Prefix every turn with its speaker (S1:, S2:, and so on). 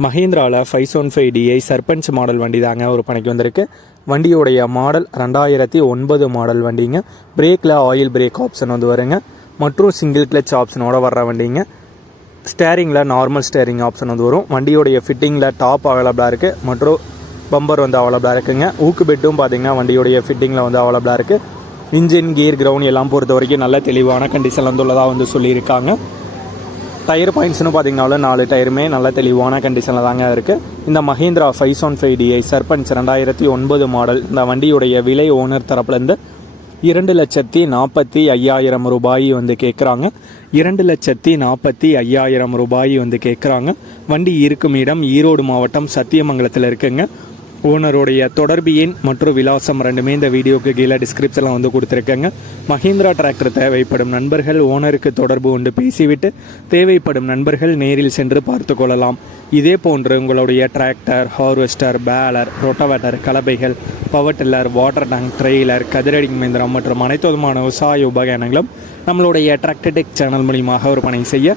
S1: மஹேந்திராவில் five சோன் five DI Sarpanch model வண்டி தாங்க ஒரு பணிக்கு வந்திருக்கு. வண்டியோடைய மாடல் ரெண்டாயிரத்தி ஒன்பது மாடல் வண்டிங்க. பிரேக்கில் ஆயில் பிரேக் ஆப்ஷன் வந்து வருங்க. மற்றும் சிங்கிள் கிளச் ஆப்ஷனோட வர்ற வண்டிங்க. ஸ்டேரிங்கில் நார்மல் ஸ்டேரிங் ஆப்ஷன் வந்து வரும். வண்டியோடைய ஃபிட்டிங்கில் டாப் அவைலபிளாக இருக்குது மற்றும் பம்பர் வந்து அவைலபிளாக இருக்குங்க. ஊக்கு பெட்டும் பார்த்தீங்கன்னா வண்டியோடைய ஃபிட்டிங்கில் வந்து அவைலபிளாக இருக்குது இன்ஜின் கியர் கிரவுண்ட் எல்லாம் பொறுத்த வரைக்கும் நல்ல தெளிவான கண்டிஷன் வந்துள்ளதாக வந்து சொல்லியிருக்காங்க. டயர் பாயிண்ட்ஸ்னு பார்த்தீங்கனாலும் நாலு டயருமே நல்ல தெளிவான கண்டிஷனில் தாங்க இருக்குது இந்த Mahindra five one oh five DI Sarpanch ரெண்டாயிரத்தி ஒன்பது மாடல் இந்த வண்டியுடைய விலை ஓனர் தரப்புலேருந்து இரண்டு லட்சத்தி நாற்பத்தி ஐயாயிரம் ரூபாய் வந்து கேட்குறாங்க இரண்டு லட்சத்தி நாற்பத்தி ஐயாயிரம் ரூபாய் வந்து கேட்குறாங்க வண்டி இருக்கும் இடம் ஈரோடு மாவட்டம் சத்தியமங்கலத்தில் இருக்குங்க. ஓனருடைய தொடர்பு எண் மற்றும் விலாசம் ரெண்டுமே இந்த வீடியோக்கு கீழே டிஸ்கிரிப்ஷனில் வந்து கொடுத்துருக்கேங்க. மஹிந்திரா டிராக்டர் தேவைப்படும் நண்பர்கள் ஓனருக்கு தொடர்பு கொண்டு பேசிவிட்டு தேவைப்படும் நண்பர்கள் நேரில் சென்று பார்த்து கொள்ளலாம். இதே போன்று உங்களுடைய tractor harvester baler rotavator கலபைகள் power tiller water tank trailer கதிரடி மந்திரம் மற்றும் அனைத்து விதமான விவசாய உபகரணங்களும் நம்மளுடைய டிராக்டர்டெக் சேனல் மூலியமாக விற்பனை செய்ய